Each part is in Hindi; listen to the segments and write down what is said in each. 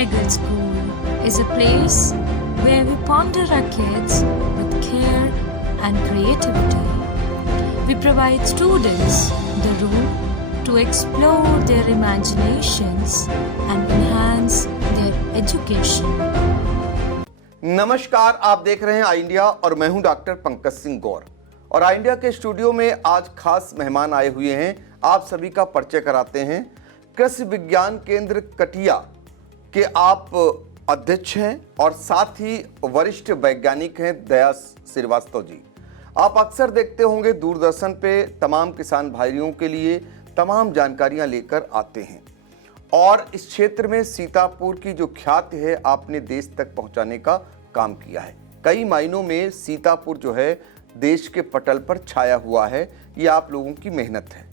Tiger School is a place where we ponder our kids with care and creativity. We provide students the room to explore their imaginations and enhance their education. नमस्कार, आप देख रहे हैं आई इंडिया और मैं हूं डॉक्टर पंकज सिंह गौर। और आई इंडिया के स्टूडियो में आज खास मेहमान आए हुए हैं। आप सभी का परिचय कराते हैं। कृषि विज्ञान केंद्र कटिया के आप अध्यक्ष हैं और साथ ही वरिष्ठ वैज्ञानिक हैं दया श्रीवास्तव जी। आप अक्सर देखते होंगे दूरदर्शन पे तमाम किसान भाइयों के लिए तमाम जानकारियां लेकर आते हैं और इस क्षेत्र में सीतापुर की जो ख्याति है आपने देश तक पहुंचाने का काम किया है। कई मायनों में सीतापुर जो है देश के पटल पर छाया हुआ है। ये आप लोगों की मेहनत है।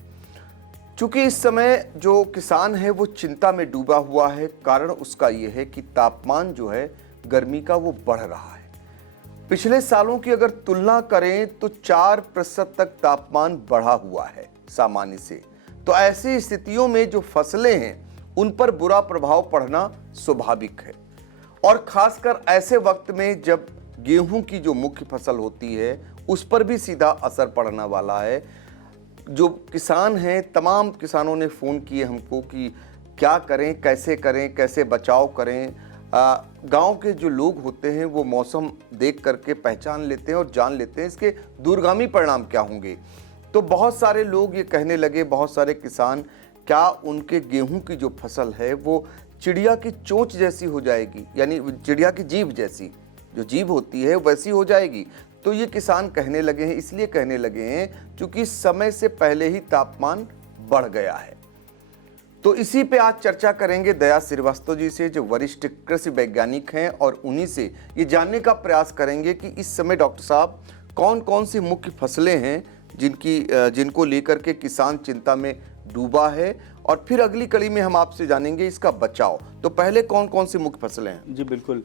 चूंकि इस समय जो किसान है वो चिंता में डूबा हुआ है। कारण उसका ये है कि तापमान जो है गर्मी का वो बढ़ रहा है। पिछले सालों की अगर तुलना करें तो 4% तक तापमान बढ़ा हुआ है सामान्य से। तो ऐसी स्थितियों में जो फसलें हैं उन पर बुरा प्रभाव पड़ना स्वाभाविक है। और खासकर ऐसे वक्त में जब गेहूं की जो मुख्य फसल होती है उस पर भी सीधा असर पड़ने वाला है। जो किसान हैं तमाम किसानों ने फ़ोन किए हमको कि क्या करें, कैसे बचाव करें। गांव के जो लोग होते हैं वो मौसम देख करके पहचान लेते हैं और जान लेते हैं इसके दूरगामी परिणाम क्या होंगे। तो बहुत सारे लोग ये कहने लगे, बहुत सारे किसान, क्या उनके गेहूं की जो फसल है वो चिड़िया की चोंच जैसी हो जाएगी, यानी चिड़िया की जीभ जैसी, जो जीभ होती है वैसी हो जाएगी। तो ये किसान कहने लगे हैं, इसलिए कहने लगे हैं क्योंकि समय से पहले ही तापमान बढ़ गया है। तो इसी पे आज चर्चा करेंगे दया श्रीवास्तव जी से, जो वरिष्ठ कृषि वैज्ञानिक हैं, और उन्हीं से ये जानने का प्रयास करेंगे कि इस समय डॉक्टर साहब कौन कौन सी मुख्य फसलें हैं जिनको लेकर के किसान चिंता में डूबा है, और फिर अगली कड़ी में हम आपसे जानेंगे इसका बचाव। तो पहले कौन कौन सी मुख्य फसलें हैं? जी बिल्कुल।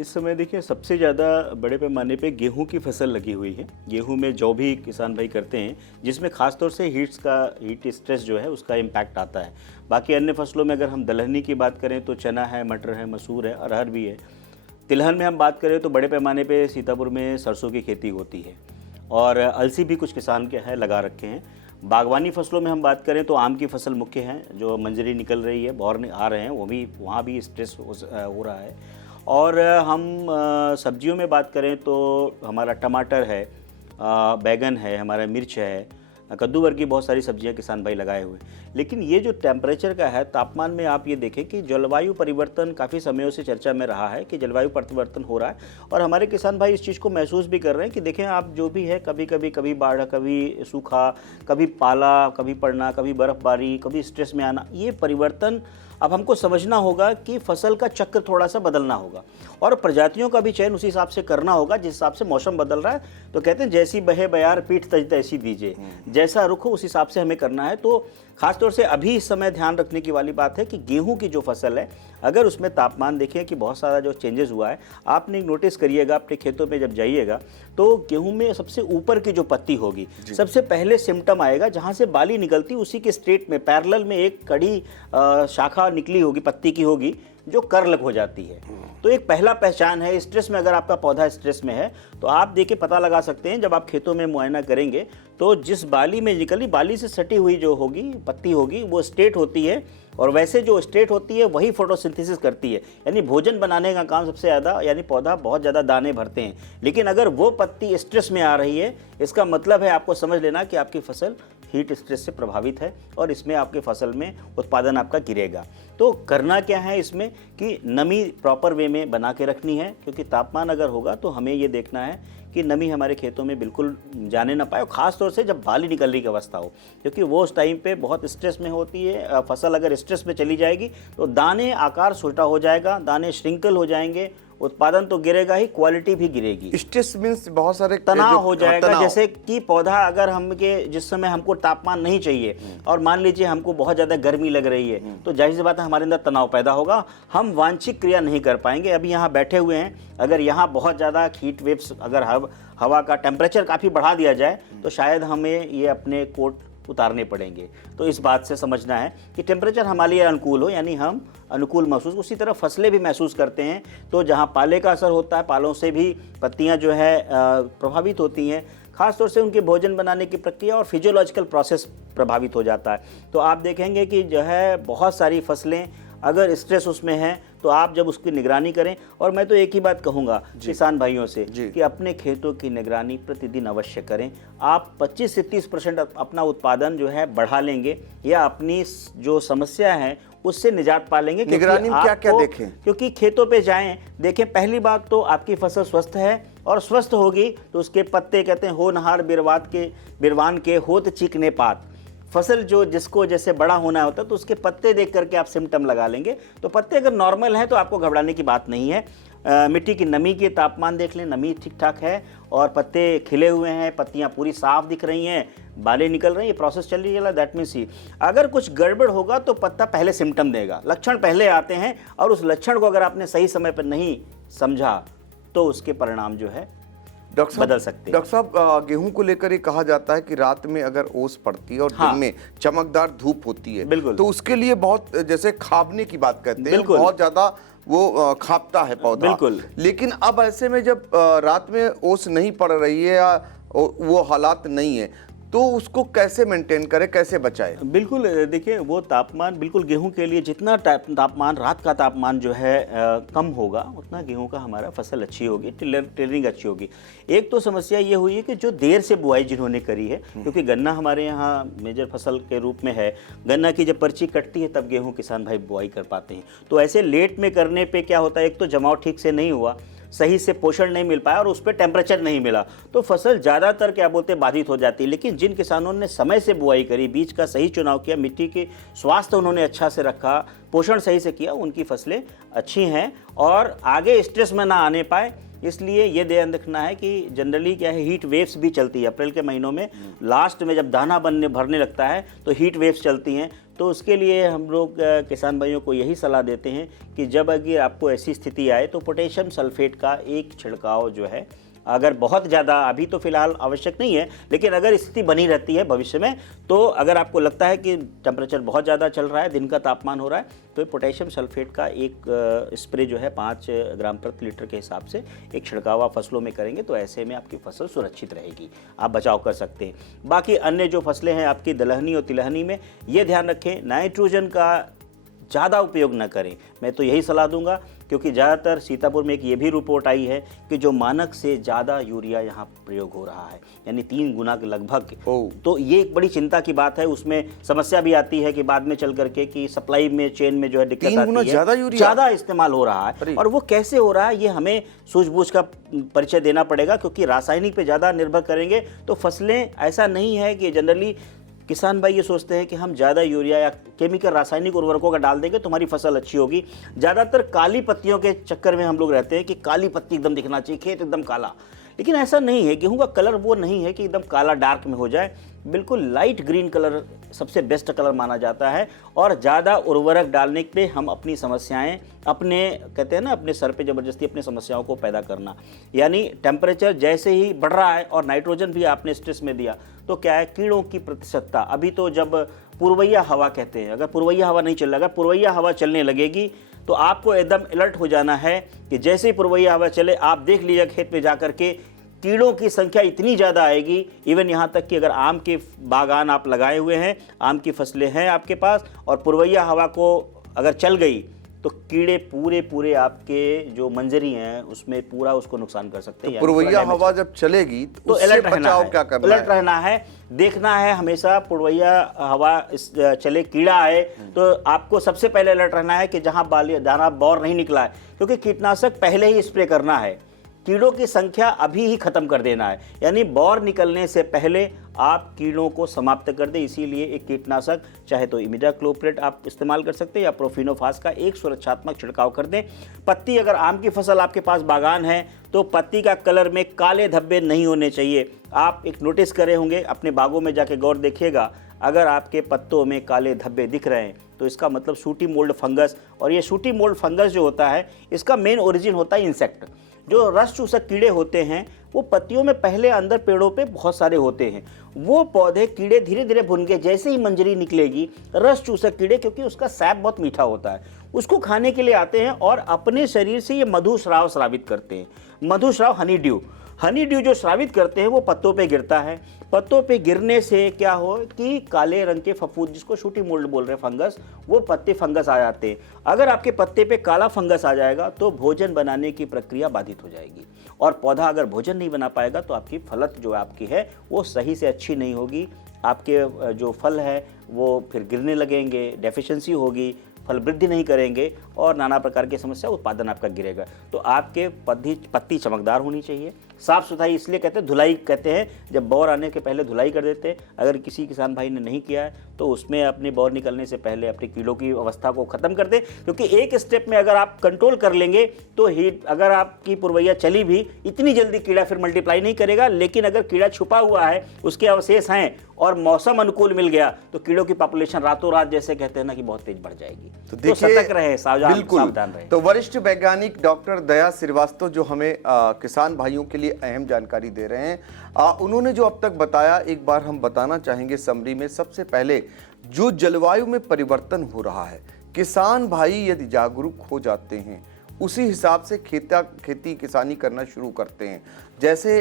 इस समय देखिए सबसे ज़्यादा बड़े पैमाने पे गेहूं की फसल लगी हुई है। गेहूं में जो भी किसान भाई करते हैं जिसमें खासतौर से हीट स्ट्रेस जो है उसका इम्पैक्ट आता है। बाकी अन्य फसलों में अगर हम दलहनी की बात करें तो चना है, मटर है, मसूर है, अरहर भी है। तिलहन में हम बात करें तो बड़े पैमाने पर सीतापुर में सरसों की खेती होती है और अलसी भी कुछ किसान के हैं लगा रखे हैं। बागवानी फसलों में हम बात करें तो आम की फसल मुख्य है, जो मंजरी निकल रही है, बौर आ रहे हैं, वो भी वहाँ भी स्ट्रेस हो रहा है। और हम सब्जियों में बात करें तो हमारा टमाटर है, बैगन है, हमारा मिर्च है, कद्दू वर्गी बहुत सारी सब्जियां किसान भाई लगाए हुए। लेकिन ये जो टेम्परेचर का है, तापमान में आप ये देखें कि जलवायु परिवर्तन काफ़ी समयों से चर्चा में रहा है कि जलवायु परिवर्तन हो रहा है और हमारे किसान भाई इस चीज़ को महसूस भी कर रहे हैं कि देखें आप जो भी है, कभी बाढ़, कभी सूखा, कभी पाला, कभी पड़ना, कभी बर्फबारी, कभी स्ट्रेस में आना। ये परिवर्तन अब हमको समझना होगा कि फसल का चक्र थोड़ा सा बदलना होगा और प्रजातियों का भी चयन उसी हिसाब से करना होगा जिस हिसाब से मौसम बदल रहा है। तो कहते हैं जैसी बहे बयार पीठ तज तैसी दीजिए, जैसा रुख हो उस हिसाब से हमें करना है। तो खासतौर से अभी इस समय ध्यान रखने की वाली बात है कि गेहूं की जो फसल है अगर उसमें तापमान देखिए कि बहुत सारा जो चेंजेस हुआ है, आपने नोटिस करिएगा अपने खेतों में जब जाइएगा तो गेहूं में सबसे ऊपर की जो पत्ती होगी सबसे पहले सिम्टम आएगा, जहां से बाली निकलती उसी के स्ट्रेट में पैरेलल में एक कड़ी शाखा निकली होगी, पत्ती की होगी, जो कर्लक हो जाती है। तो एक पहला पहचान है। स्ट्रेस में अगर आपका पौधा स्ट्रेस में है तो आप देख के पता लगा सकते हैं, जब आप खेतों में मुआयना करेंगे तो जिस बाली में निकली, बाली से सटी हुई जो होगी पत्ती होगी वो स्ट्रेट होती है और वैसे जो स्ट्रेट होती है वही फोटोसिंथेसिस करती है, यानी भोजन बनाने का काम सबसे ज़्यादा, यानी पौधा बहुत ज़्यादा दाने भरते हैं। लेकिन अगर वो पत्ती स्ट्रेस में आ रही है, इसका मतलब है आपको समझ लेना कि आपकी फसल हीट स्ट्रेस से प्रभावित है और इसमें आपके फसल में उत्पादन आपका गिरेगा। तो करना क्या है इसमें कि नमी प्रॉपर वे में बना के रखनी है, क्योंकि तापमान अगर होगा तो हमें ये देखना है कि नमी हमारे खेतों में बिल्कुल जाने ना पाए, खास तौर से जब बाली निकलने की अवस्था हो, क्योंकि वो उस टाइम पे बहुत स्ट्रेस में होती है। फसल अगर स्ट्रेस में चली जाएगी तो दाने आकार छोटा हो जाएगा, दाने श्रिंकल हो जाएंगे, उत्पादन तो गिरेगा ही, क्वालिटी भी गिरेगी। स्ट्रेस मींस बहुत सारे तनाव हो जाएगा। जैसे कि पौधा अगर जिस समय हमको तापमान नहीं चाहिए और मान लीजिए हमको बहुत ज़्यादा गर्मी लग रही है तो जाहिर सी बात है हमारे अंदर तनाव पैदा होगा, हम वांछित क्रिया नहीं कर पाएंगे। अभी यहाँ बैठे हुए हैं, अगर यहाँ बहुत ज़्यादा हीट वेव्स, अगर हवा का टेम्परेचर काफ़ी बढ़ा दिया जाए तो शायद हमें ये अपने कोट उतारने पड़ेंगे। तो इस बात से समझना है कि टेम्परेचर हमारे लिए अनुकूल हो, यानी हम अनुकूल महसूस, उसी तरह फसलें भी महसूस करते हैं। तो जहाँ पाले का असर होता है, पालों से भी पत्तियाँ जो है प्रभावित होती हैं, खासतौर से उनके भोजन बनाने की प्रक्रिया और फिजियोलॉजिकल प्रोसेस प्रभावित हो जाता है। तो आप देखेंगे कि जो है बहुत सारी फसलें अगर स्ट्रेस उसमें है तो आप जब उसकी निगरानी करें, और मैं तो एक ही बात कहूँगा किसान भाइयों से कि अपने खेतों की निगरानी प्रतिदिन अवश्य करें। आप 25 से 30% अपना उत्पादन जो है बढ़ा लेंगे या अपनी जो समस्या है उससे निजात पा लेंगे। निगरानी में क्या क्या देखें? क्योंकि खेतों पे जाएं, देखें, पहली बात तो आपकी फसल स्वस्थ है, और स्वस्थ होगी तो उसके पत्ते कहते हैं होनहार बिरवान के होत चीकने पात। फसल जो जिसको जैसे बड़ा होना होता है तो उसके पत्ते देख करके आप सिम्टम लगा लेंगे। तो पत्ते अगर नॉर्मल हैं तो आपको घबराने की बात नहीं है। मिट्टी की नमी के तापमान देख लें, नमी ठीक ठाक है और पत्ते खिले हुए हैं, पत्तियां पूरी साफ दिख रही हैं, बालें निकल रही हैं, ये प्रोसेस चल रही है, दैट मीन्स ही अगर कुछ गड़बड़ होगा तो पत्ता पहले सिम्टम देगा, लक्षण पहले आते हैं, और उस लक्षण को अगर आपने सही समय पर नहीं समझा तो उसके परिणाम जो है बदल सकते हैं। डॉक्टर साहब, गेहूं को लेकर ये कहा जाता है कि रात में अगर ओस पड़ती है और दिन में चमकदार धूप होती है तो उसके लिए बहुत, जैसे खाबने की बात कहते हैं, बहुत ज्यादा वो खापता है पौधा। बिल्कुल। लेकिन अब ऐसे में जब रात में ओस नहीं पड़ रही है या वो हालात नहीं है तो उसको कैसे मेंटेन करें, कैसे बचाएं? बिल्कुल, देखिए वो तापमान बिल्कुल गेहूं के लिए जितना तापमान, रात का तापमान जो है कम होगा उतना गेहूं का हमारा फसल अच्छी होगी, टिलरिंग अच्छी होगी। एक तो समस्या ये हुई है कि जो देर से बुआई जिन्होंने करी है, क्योंकि गन्ना हमारे यहाँ मेजर फसल के रूप में है, गन्ना की जब पर्ची कटती है तब गेहूँ किसान भाई बुआई कर पाते हैं। तो ऐसे लेट में करने पर क्या होता है, एक तो जमाव ठीक से नहीं हुआ, सही से पोषण नहीं मिल पाया और उस पर टेम्परेचर नहीं मिला, तो फसल ज़्यादातर क्या बोलते हैं बाधित हो जाती है। लेकिन जिन किसानों ने समय से बुआई करी, बीज का सही चुनाव किया, मिट्टी के स्वास्थ्य उन्होंने अच्छा से रखा, पोषण सही से किया, उनकी फसलें अच्छी हैं और आगे स्ट्रेस में ना आने पाए। इसलिए ये ध्यान रखना है कि जनरली क्या है, हीट वेव्स भी चलती है अप्रैल के महीनों में, लास्ट में जब दाना भरने लगता है तो हीट वेव्स चलती हैं। तो उसके लिए हम लोग किसान भाइयों को यही सलाह देते हैं कि जब अगर आपको ऐसी स्थिति आए तो पोटेशियम सल्फेट का एक छिड़काव जो है, अगर बहुत ज़्यादा, अभी तो फिलहाल आवश्यक नहीं है, लेकिन अगर स्थिति बनी रहती है भविष्य में, तो अगर आपको लगता है कि टेम्परेचर बहुत ज़्यादा चल रहा है, दिन का तापमान हो रहा है, तो पोटेशियम सल्फेट का एक स्प्रे जो है 5 ग्राम प्रति लीटर के हिसाब से एक छिड़काव आप फसलों में करेंगे तो ऐसे में आपकी फसल सुरक्षित रहेगी, आप बचाव कर सकते हैं। बाकी अन्य जो फसलें हैं आपकी दलहनी और तिलहनी में, ये ध्यान रखें नाइट्रोजन का ज़्यादा उपयोग न करें, मैं तो यही सलाह दूंगा, क्योंकि ज़्यादातर सीतापुर में एक ये भी रिपोर्ट आई है कि जो मानक से ज़्यादा यूरिया यहाँ प्रयोग हो रहा है, यानी 3 गुना के लगभग। तो ये एक बड़ी चिंता की बात है। उसमें समस्या भी आती है कि बाद में चल करके कि सप्लाई में, चेन में जो है दिक्कत आती है, 3 गुना ज़्यादा यूरिया ज़्यादा इस्तेमाल हो रहा है। और वो कैसे हो रहा है ये हमें सूझबूझ का परिचय देना पड़ेगा, क्योंकि रासायनिक पे ज़्यादा निर्भर करेंगे तो फसलें, ऐसा नहीं है कि जनरली किसान भाई ये सोचते हैं कि हम ज़्यादा यूरिया या केमिकल रासायनिक उर्वरकों का डाल देंगे तो हमारी फसल अच्छी होगी। ज़्यादातर काली पत्तियों के चक्कर में हम लोग रहते हैं कि काली पत्ती एकदम दिखना चाहिए, खेत एकदम काला, लेकिन ऐसा नहीं है। गेहूं का कलर वो नहीं है कि एकदम काला डार्क में हो जाए, बिल्कुल लाइट ग्रीन कलर सबसे बेस्ट कलर माना जाता है। और ज़्यादा उर्वरक डालने पे हम अपनी समस्याएं, अपने कहते हैं ना, अपने सर पे ज़बरदस्ती अपनी समस्याओं को पैदा करना, यानी टेम्परेचर जैसे ही बढ़ रहा है और नाइट्रोजन भी आपने स्ट्रेस में दिया तो क्या है, कीड़ों की प्रतिशतता, अभी तो जब पूर्वैया हवा कहते हैं, अगर पूर्वैया हवा नहीं चल रहा, अगर पूर्वैया हवा चलने लगेगी तो आपको एकदम अलर्ट हो जाना है कि जैसे ही पूर्वैया हवा चले आप देख लीजिए खेत में जाकर के कीड़ों की संख्या इतनी ज़्यादा आएगी। इवन यहाँ तक कि अगर आम के बागान आप लगाए हुए हैं, आम की फसलें हैं आपके पास, और पूर्वैया हवा को अगर चल गई तो कीड़े पूरे आपके जो मंजरी हैं उसमें पूरा उसको नुकसान कर सकते हैं। पूर्वैया हवा जब चलेगी तो अलर्ट रहना है, क्या करना है? अलर्ट रहना है, देखना है हमेशा पूर्वैया हवा चले, कीड़ा आए तो आपको सबसे पहले अलर्ट रहना है कि जहां दाना बौर नहीं निकला है, क्योंकि कीटनाशक पहले ही स्प्रे करना है, कीड़ों की संख्या अभी ही खत्म कर देना है, यानी बौर निकलने से पहले आप कीड़ों को समाप्त कर दें। इसीलिए एक कीटनाशक, चाहे तो इमिडाक्लोप्रिड आप इस्तेमाल कर सकते हैं या प्रोफिनोफास का एक सुरक्षात्मक छिड़काव कर दें। पत्ती, अगर आम की फसल आपके पास बागान है तो पत्ती का कलर में काले धब्बे नहीं होने चाहिए। आप एक नोटिस करे होंगे, अपने बागों में जाके गौर देखिएगा, अगर आपके पत्तों में काले धब्बे दिख रहे हैं तो इसका मतलब शूटी मोल्ड फंगस, और ये शूटी मोल्ड फंगस जो होता है इसका मेन ओरिजिन होता है इंसेक्ट। जो रस चूसक कीड़े होते हैं वो पत्तियों में पहले अंदर पेड़ों पे बहुत सारे होते हैं। वो पौधे कीड़े धीरे धीरे भुन के जैसे ही मंजरी निकलेगी, रस चूसक कीड़े, क्योंकि उसका सैप बहुत मीठा होता है, उसको खाने के लिए आते हैं और अपने शरीर से ये मधुस्राव स्रावित करते हैं। मधुस्राव हनी ड्यू जो स्रावित करते हैं वो पत्तों पे गिरता है। पत्तों पे गिरने से क्या हो कि काले रंग के फफूंद, जिसको शूटी मोल्ड बोल रहे हैं, फंगस, वो पत्ते फंगस आ जाते हैं। अगर आपके पत्ते पे काला फंगस आ जाएगा तो भोजन बनाने की प्रक्रिया बाधित हो जाएगी और पौधा अगर भोजन नहीं बना पाएगा तो आपकी फलत जो आपकी है वो सही से अच्छी नहीं होगी। आपके जो फल है वो फिर गिरने लगेंगे, डेफिशिएंसी होगी, फल वृद्धि नहीं करेंगे और नाना प्रकार की समस्या, उत्पादन आपका गिरेगा। तो आपके पत्ती चमकदार होनी चाहिए। साफ सुथराई इसलिए कहते हैं, धुलाई कहते हैं, जब बौर आने के पहले धुलाई कर देते हैं। अगर किसी किसान भाई ने नहीं किया है तो उसमें अपनी बौर निकलने से पहले अपने कीड़ों की अवस्था को ख़त्म कर दें, क्योंकि एक स्टेप में अगर आप कंट्रोल कर लेंगे तो हीट, अगर आपकी पुरवैया चली भी, इतनी जल्दी कीड़ा फिर मल्टीप्लाई नहीं करेगा। लेकिन अगर कीड़ा छुपा हुआ है, उसके अवशेष हैं और मौसम अनुकूल मिल गया तो कीड़ों की पॉपुलेशन रातों रात, जैसे कहते हैं ना, कि बहुत तेज बढ़ जाएगी। तो सतर्क रहे, सावधान रहे। तो वरिष्ठ वैज्ञानिक डॉक्टर दया श्रीवास्तव जो हमें किसान भाइयों के लिए अहम जानकारी दे रहे हैं, उन्होंने जो अब तक बताया, एक बार हम बताना चाहेंगे समरी में। सबसे पहले जो जलवायु में परिवर्तन हो रहा है, किसान भाई यदि जागरूक हो जाते हैं, उसी हिसाब से खेती किसानी करना शुरू करते हैं। जैसे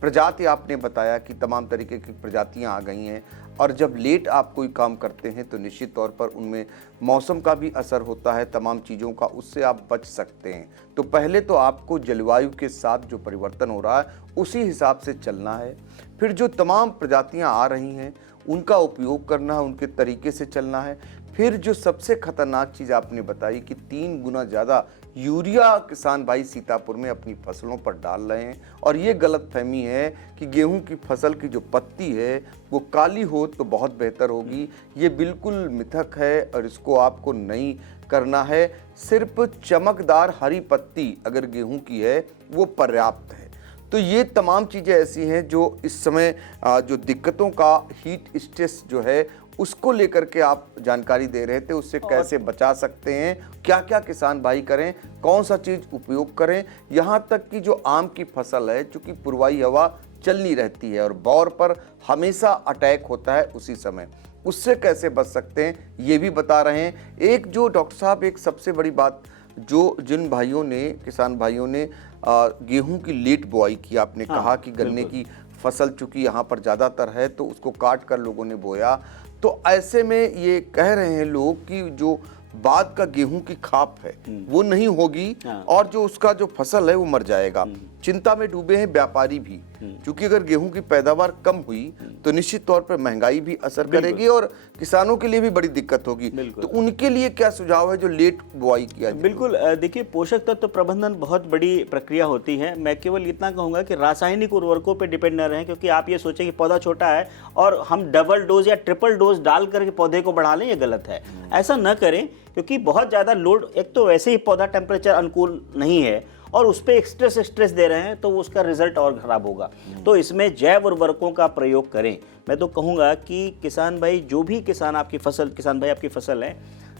प्रजाति आपने बताया कि तमाम तरीके की प्रजातियां आ गई हैं, और जब लेट आप कोई काम करते हैं तो निश्चित तौर पर उनमें मौसम का भी असर होता है, तमाम चीज़ों का, उससे आप बच सकते हैं। तो पहले तो आपको जलवायु के साथ जो परिवर्तन हो रहा है उसी हिसाब से चलना है। फिर जो तमाम प्रजातियां आ रही हैं उनका उपयोग करना है, उनके तरीके से चलना है। फिर जो सबसे खतरनाक चीज़ आपने बताई कि 3 गुना ज़्यादा यूरिया किसान भाई सीतापुर में अपनी फसलों पर डाल रहे हैं, और ये गलतफहमी है कि गेहूं की फसल की जो पत्ती है वो काली हो तो बहुत बेहतर होगी। ये बिल्कुल मिथक है और इसको आपको नहीं करना है। सिर्फ चमकदार हरी पत्ती अगर गेहूं की है वो पर्याप्त है। तो ये तमाम चीज़ें ऐसी हैं जो इस समय जो दिक्कतों का हीट स्ट्रेस जो है उसको लेकर के आप जानकारी दे रहे थे, उससे कैसे बचा सकते हैं, क्या क्या किसान भाई करें, कौन सा चीज़ उपयोग करें। यहाँ तक कि जो आम की फसल है, चूँकि पूर्वाई हवा चलनी रहती है और बौर पर हमेशा अटैक होता है उसी समय, उससे कैसे बच सकते हैं ये भी बता रहे हैं। एक जो डॉक्टर साहब, एक सबसे बड़ी बात जो जिन भाइयों ने, किसान भाइयों ने गेहूं की लेट बुआई की, आपने कहा कि गन्ने की फसल चूँकि यहाँ पर ज़्यादातर है तो उसको काट कर लोगों ने बोया, तो ऐसे में ये कह रहे हैं लोग कि जो बाद का गेहूं की खाप है वो नहीं होगी और जो उसका जो फसल है वो मर जाएगा। चिंता में डूबे हैं व्यापारी भी, क्योंकि अगर गेहूं की पैदावार कम हुई तो निश्चित तौर पर महंगाई भी असर करेगी और किसानों के लिए भी बड़ी दिक्कत होगी। तो उनके लिए क्या सुझाव है जो लेट बुआई किया जाए? बिल्कुल, देखिए, पोषक तत्व प्रबंधन बहुत बड़ी प्रक्रिया होती है। मैं केवल इतना कहूँगा कि रासायनिक उर्वरकों पर डिपेंड न रहें, क्योंकि आप ये सोचें कि पौधा छोटा है और हम डबल डोज या ट्रिपल डोज डाल करके पौधे को बढ़ा लें, ये गलत है। ऐसा न करें, क्योंकि बहुत ज़्यादा लोड, एक तो वैसे ही पौधा टेम्परेचर अनुकूल नहीं है और उस पर स्ट्रेस दे रहे हैं तो उसका रिजल्ट और ख़राब होगा। तो इसमें जैव उर्वरकों का प्रयोग करें। मैं तो कहूँगा कि किसान भाई, जो भी किसान भाई आपकी फसल है,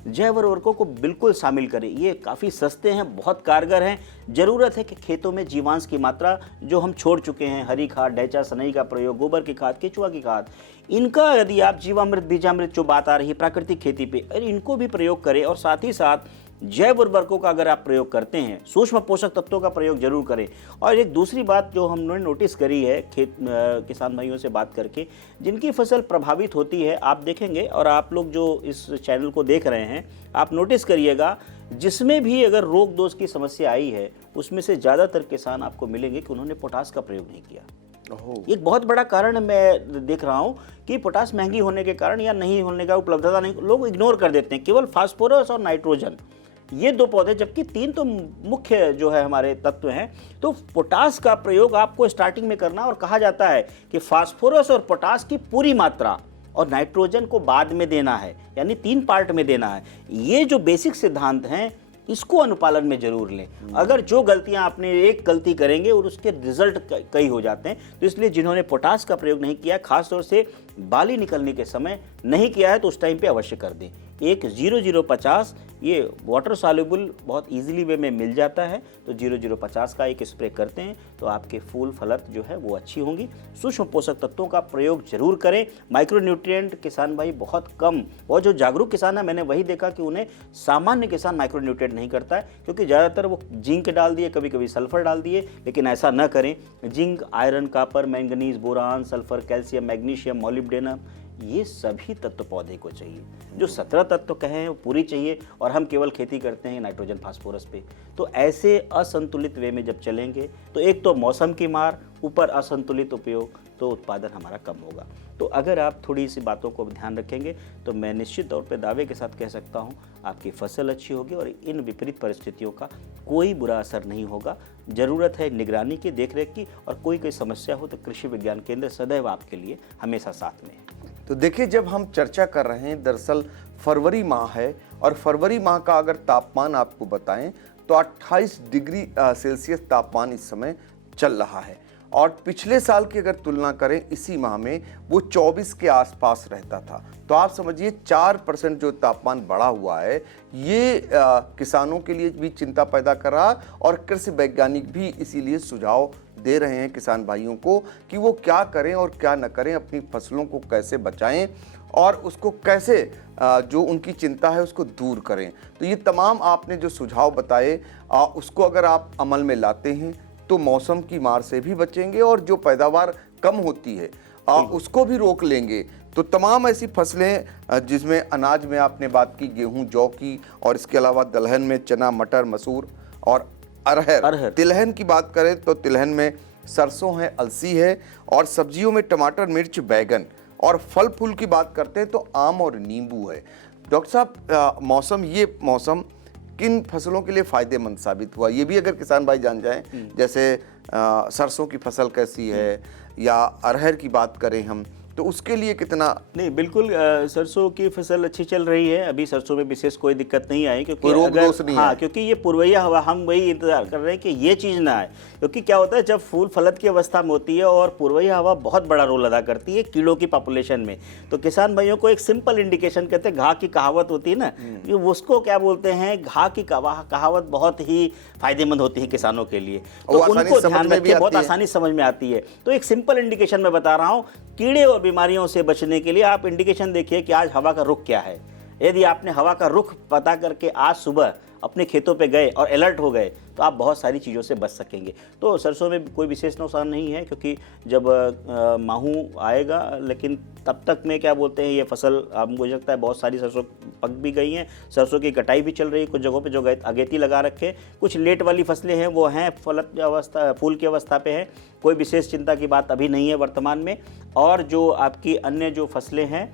जैव उर्वरकों को बिल्कुल शामिल करें। ये काफ़ी सस्ते हैं, बहुत कारगर हैं। ज़रूरत है कि खेतों में जीवांश की मात्रा जो हम छोड़ चुके हैं, हरी खाद, ढैंचा, सनई का प्रयोग, गोबर की खाद, केचुआ की खाद, इनका यदि आप जीवामृत, बीजामृत जो बात आ रही है प्राकृतिक खेती पे, इनको भी प्रयोग करें। और साथ ही साथ जैव उर्वरकों का अगर आप प्रयोग करते हैं, सूक्ष्म पोषक तत्वों का प्रयोग जरूर करें। और एक दूसरी बात जो हमने नोटिस करी है किसान भाइयों से बात करके, जिनकी फसल प्रभावित होती है, आप देखेंगे और आप लोग जो इस चैनल को देख रहे हैं, आप नोटिस करिएगा, जिसमें भी अगर रोग दोष की समस्या आई है उसमें से ज़्यादातर किसान आपको मिलेंगे कि उन्होंने पोटास का प्रयोग नहीं किया। एक बहुत बड़ा कारण मैं देख रहा हूं कि पोटास महंगी होने के कारण या नहीं होने का, उपलब्धता नहीं, लोग इग्नोर कर देते हैं। केवल फास्फोरस और नाइट्रोजन, ये 2 पौधे, जबकि 3 तो मुख्य जो है हमारे तत्व हैं। तो पोटास का प्रयोग आपको स्टार्टिंग में करना, और कहा जाता है कि फास्फोरस और पोटास की पूरी मात्रा और नाइट्रोजन को बाद में देना है, यानी 3 पार्ट में देना है। ये जो बेसिक सिद्धांत हैं, इसको अनुपालन में जरूर लें। अगर जो गलतियां आपने एक गलती करेंगे और उसके रिजल्ट कई हो जाते हैं, तो इसलिए जिन्होंने पोटास का प्रयोग नहीं किया, खासतौर से बाली निकलने के समय नहीं किया है, तो उस टाइम पे अवश्य कर दें। एक 0050 ये वाटर सॉल्युबल बहुत इजीली वे में मिल जाता है, तो 0050 का एक स्प्रे करते हैं तो आपके फूल फलत जो है वो अच्छी होंगी। सूक्ष्म पोषक तत्वों का प्रयोग जरूर करें। माइक्रो न्यूट्रिएंट किसान भाई बहुत कम, और जो जागरूक किसान है मैंने वही देखा कि उन्हें सामान्य किसान माइक्रो न्यूट्रिएंट नहीं करता है, क्योंकि ज़्यादातर वो जिंक डाल दिए, कभी कभी सल्फर डाल दिए, लेकिन ऐसा न करें। Zinc, iron, copper, manganese, boron, sulphur, calcium, magnesium, molybdenum, ये सभी तत्व पौधे को चाहिए। जो 17 तत्व कहे हैं वो पूरी चाहिए, और हम केवल खेती करते हैं नाइट्रोजन फास्फोरस पे। तो ऐसे असंतुलित वे में जब चलेंगे तो एक तो मौसम की मार, ऊपर असंतुलित उपयोग, तो उत्पादन हमारा कम होगा। तो अगर आप थोड़ी सी बातों को ध्यान रखेंगे तो मैं निश्चित तौर पे दावे के साथ कह सकता हूँ आपकी फसल अच्छी होगी और इन विपरीत परिस्थितियों का कोई बुरा असर नहीं होगा। ज़रूरत है निगरानी की, देखरेख की, और कोई समस्या हो तो कृषि विज्ञान केंद्र सदैव आपके लिए हमेशा साथ में है। तो देखिए, जब हम चर्चा कर रहे हैं, दरअसल फरवरी माह है, और फरवरी माह का अगर तापमान आपको बताएं तो 28 डिग्री सेल्सियस तापमान इस समय चल रहा है, और पिछले साल की अगर तुलना करें इसी माह में वो 24 के आसपास रहता था। तो आप समझिए 4% जो तापमान बढ़ा हुआ है, ये किसानों के लिए भी चिंता पैदा कर रहा, और कृषि वैज्ञानिक भी इसीलिए सुझाव दे रहे हैं किसान भाइयों को कि वो क्या करें और क्या न करें, अपनी फसलों को कैसे बचाएं और उसको कैसे जो उनकी चिंता है उसको दूर करें। तो ये तमाम आपने जो सुझाव बताए उसको अगर आप अमल में लाते हैं तो मौसम की मार से भी बचेंगे, और जो पैदावार कम होती है उसको भी रोक लेंगे। तो तमाम ऐसी फसलें जिसमें अनाज में आपने बात की गेहूं, जौ की, और इसके अलावा दलहन में चना, मटर, मसूर और अरहर। तिलहन की बात करें तो तिलहन में सरसों है, अलसी है, और सब्जियों में टमाटर, मिर्च, बैगन, और फल फूल की बात करते हैं तो आम और नींबू है। डॉक्टर साहब, मौसम किन फसलों के लिए फायदेमंद साबित हुआ, ये भी अगर किसान भाई जान जाएं, जैसे सरसों की फसल कैसी है, या अरहर की बात करें हम तो उसके लिए कितना? नहीं, बिल्कुल सरसों की फसल अच्छी चल रही है, अभी सरसों में विशेष कोई दिक्कत नहीं आई, क्योंकि क्योंकि ये पूर्वैया हवा, हम वही इंतजार कर रहे हैं कि ये चीज़ ना आए। क्योंकि क्या होता है, जब फूल फलत की अवस्था में होती है और पूर्वैया हवा बहुत बड़ा रोल अदा करती है कीड़ों की पॉपुलेशन में, तो किसान भाइयों को एक सिंपल इंडिकेशन कहते हैं, घा की कहावत होती है ना, उसको क्या बोलते हैं, घा की कहावत बहुत ही फायदेमंद होती है किसानों के लिए। तो उनको ध्यान रखिए, बहुत आसानी समझ में आती है। तो एक सिंपल इंडिकेशन मैं बता रहा हूँ, कीड़े और बीमारियों से बचने के लिए आप इंडिकेशन देखिए कि आज हवा का रुख क्या है। यदि आपने हवा का रुख पता करके आज सुबह अपने खेतों पे गए और अलर्ट हो गए तो आप बहुत सारी चीज़ों से बच सकेंगे। तो सरसों में कोई विशेष नुकसान नहीं है, क्योंकि जब माहू आएगा, लेकिन तब तक में क्या बोलते हैं, ये फसल मुझे लगता है बहुत सारी सरसों पक भी गई हैं, सरसों की कटाई भी चल रही है, कुछ जगहों पे जो अगेती लगा रखे, कुछ लेट वाली फसलें हैं वो हैं फलत अवस्था, फूल की अवस्था पे है। कोई विशेष चिंता की बात अभी नहीं है वर्तमान में। और जो आपकी अन्य जो फसलें हैं,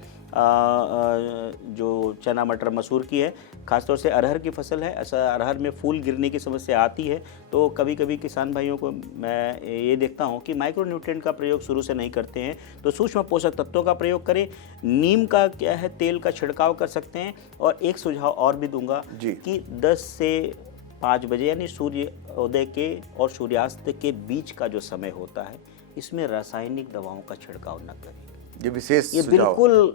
जो चना, मटर, मसूर की है, खासतौर से अरहर की फसल है, ऐसा अरहर में फूल गिरने की समस्या आती है, तो कभी कभी किसान भाइयों को मैं ये देखता हूँ कि माइक्रो न्यूट्रिएंट का प्रयोग शुरू से नहीं करते हैं, तो सूक्ष्म पोषक तत्वों का प्रयोग करें। नीम का क्या है, तेल का छिड़काव कर सकते हैं। और एक सुझाव और भी दूंगा कि 10 से 5 बजे यानी सूर्योदय के और सूर्यास्त के बीच का जो समय होता है, इसमें रासायनिक दवाओं का छिड़काव न करें। ये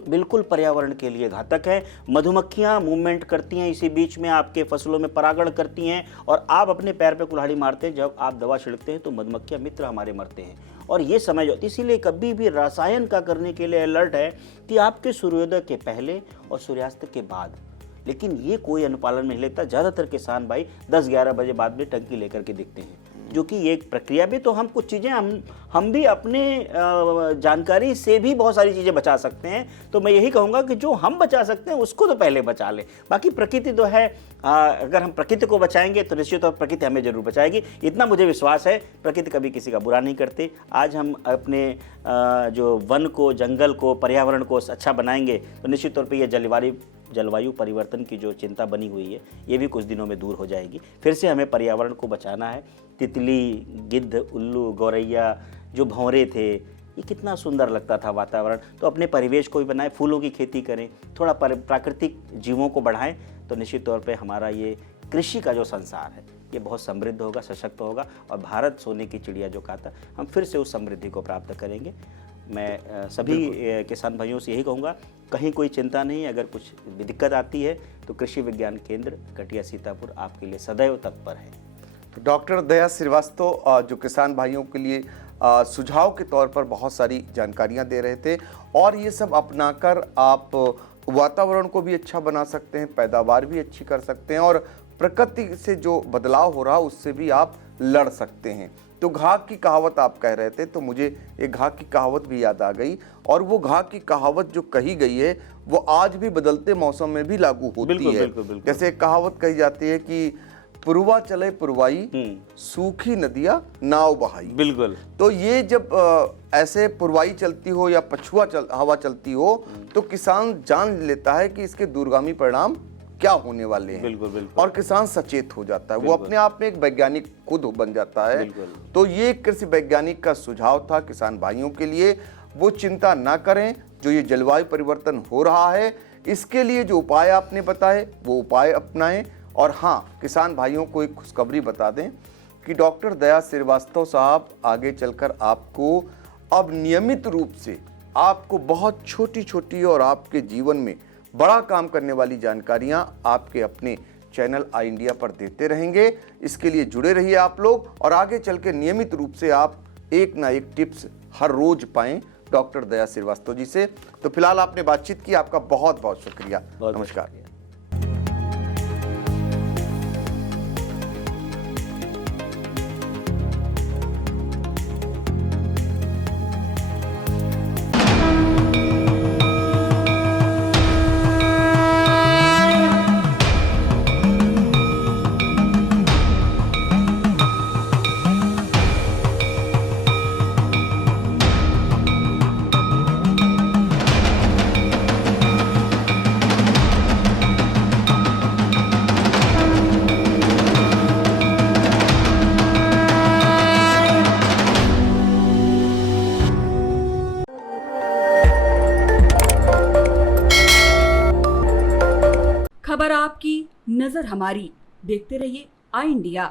बिल्कुल पर्यावरण के लिए घातक है। मधुमक्खियां मूवमेंट करती हैं, इसी बीच में आपके फसलों में परागण करती हैं, और आप अपने पैर पे कुल्हाड़ी मारते हैं जब आप दवा छिड़कते हैं, तो मधुमक्खियां मित्र हमारे मरते हैं, और ये समय होती है। इसीलिए कभी भी रसायन का करने के लिए अलर्ट है कि आपके सूर्योदय के पहले और सूर्यास्त के बाद, लेकिन ये कोई अनुपालन नहीं लेता। ज़्यादातर किसान भाई 10-11 बजे बाद में टंकी लेकर के दिखते हैं, जो कि ये प्रक्रिया भी, तो हम कुछ चीज़ें हम भी अपने जानकारी से भी बहुत सारी चीज़ें बचा सकते हैं। तो मैं यही कहूँगा कि जो हम बचा सकते हैं उसको तो पहले बचा लें। बाकी प्रकृति तो है, अगर हम प्रकृति को बचाएंगे तो निश्चित तौर पर प्रकृति हमें जरूर बचाएगी, इतना मुझे विश्वास है। प्रकृति कभी किसी का बुरा नहीं करते। आज हम अपने जो वन को, जंगल को, पर्यावरण को अच्छा बनाएंगे तो निश्चित तौर पर यह जलवायु परिवर्तन की जो चिंता बनी हुई है, ये भी कुछ दिनों में दूर हो जाएगी। फिर से हमें पर्यावरण को बचाना है। तितली, गिद्ध, उल्लू, गौरैया, जो भंवरे थे, ये कितना सुंदर लगता था वातावरण। तो अपने परिवेश को भी बनाएं, फूलों की खेती करें, थोड़ा प्राकृतिक जीवों को बढ़ाएं, तो निश्चित तौर पे हमारा ये कृषि का जो संसार है ये बहुत समृद्ध होगा, सशक्त होगा, और भारत सोने की चिड़िया जो कहा था, हम फिर से उस समृद्धि को प्राप्त करेंगे। मैं सभी किसान भाइयों से यही कहूँगा, कहीं कोई चिंता नहीं, अगर कुछ भी दिक्कत आती है तो कृषि विज्ञान केंद्र कटिया सीतापुर आपके लिए सदैव तत्पर है। तो डॉक्टर दया श्रीवास्तव जो किसान भाइयों के लिए सुझाव के तौर पर बहुत सारी जानकारियां दे रहे थे, और ये सब अपनाकर आप वातावरण को भी अच्छा बना सकते हैं, पैदावार भी अच्छी कर सकते हैं, और प्रकृति से जो बदलाव हो रहा है उससे भी आप लड़ सकते हैं। तो घाघ की कहावत आप कह रहे थे, तो मुझे एक घाघ की कहावत भी याद आ गई, और वो घाघ की कहावत जो कही गई है वो आज भी बदलते मौसम में भी लागू होती बिल्कुल, है। बिल्कुल, बिल्कुल। जैसे एक कहावत कही जाती है कि पुरवा चले पुरवाई, सूखी नदियां नाव बहाई। बिल्कुल। तो ये जब ऐसे पुरवाई चलती हो या पछुआ हवा चलती हो तो किसान जान लेता है कि इसके दूरगामी परिणाम क्या होने वाले हैं। बिल्कुल, बिल्कुल। और किसान सचेत हो जाता है, वो अपने आप में एक वैज्ञानिक खुद बन जाता है। बिल्कुल। तो ये कृषि वैज्ञानिक का सुझाव था किसान भाइयों के लिए। वो चिंता ना करें, जो ये जलवायु परिवर्तन हो रहा है इसके लिए जो उपाय आपने बताए वो उपाय अपनाएं। और हाँ, किसान भाइयों को एक खुशखबरी बता दें कि डॉक्टर दया श्रीवास्तव साहब आगे चलकर आपको अब नियमित रूप से आपको बहुत छोटी छोटी और आपके जीवन में बड़ा काम करने वाली जानकारियां आपके अपने चैनल आई इंडिया पर देते रहेंगे। इसके लिए जुड़े रहिए आप लोग, और आगे चल के नियमित रूप से आप एक ना एक टिप्स हर रोज पाएं डॉक्टर दया श्रीवास्तव जी से। तो फिलहाल आपने बातचीत की, आपका बहुत बहुत शुक्रिया। नमस्कार। खबर आपकी, नजर हमारी। देखते रहिए आई इंडिया।